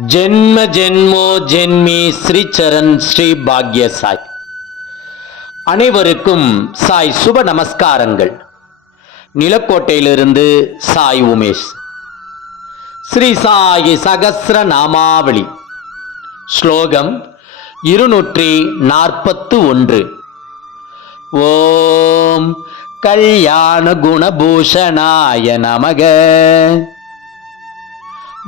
ஜென்ம ஜென்மோ ஜென்மி ஸ்ரீ சரண் ஸ்ரீ பாக்ய சாய் அனைவருக்கும் சாய் சுப நமஸ்காரங்கள். நிலக்கோட்டையிலிருந்து சாய் உமேஷ். ஸ்ரீ சாயி சகசிர நாமாவளி. ஸ்லோகம் இருநூற்றி நாற்பத்து ஒன்று. ஓம் கல்யாண குணபூஷணாய நமக.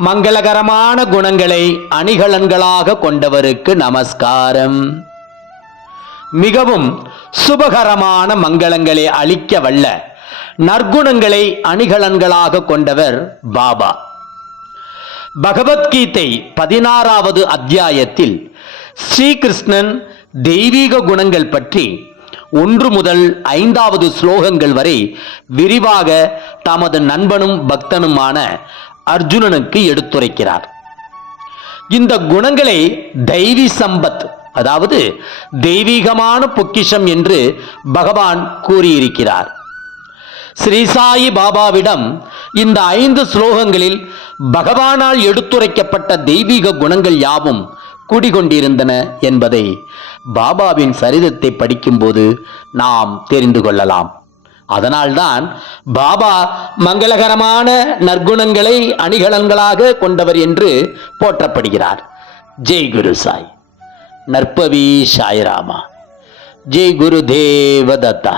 மங்களகரமான குணங்களை அணிகலன்களாக கொண்டவருக்கு நமஸ்காரம். மிகவும் சுபகரமான மங்களங்களை அளிக்க வல்ல நற்குணங்களை அணிகலன்களாக கொண்டவர் பாபா. பகவத்கீதை பதினாறாவது அத்தியாயத்தில் ஸ்ரீகிருஷ்ணன் தெய்வீக குணங்கள் பற்றி ஒன்று முதல் ஐந்தாவது ஸ்லோகங்கள் வரை விரிவாக தமது நண்பனும் பக்தனுமான அர்ஜுனனுக்கு எடுத்துரைக்கிறார். இந்த குணங்களை தெய்வி சம்பத் அதாவது தெய்வீகமான பொக்கிஷம் என்று பகவான் கூறியிருக்கிறார். ஸ்ரீசாயி பாபாவிடம் இந்த ஐந்து ஸ்லோகங்களில் பகவானால் எடுத்துரைக்கப்பட்ட தெய்வீக குணங்கள் யாவும் குடிகொண்டிருந்தன என்பதை பாபாவின் சரிதத்தை படிக்கும்போது நாம் தெரிந்து கொள்ளலாம். அதனால்தான் பாபா மங்களகரமான நற்குணங்களை அணிகலன்களாக கொண்டவர் என்று போற்றப்படுகிறார். ஜெய் குரு சாய். நற்பவி சாய்ராமா. ஜெய் குரு தேவதத்தா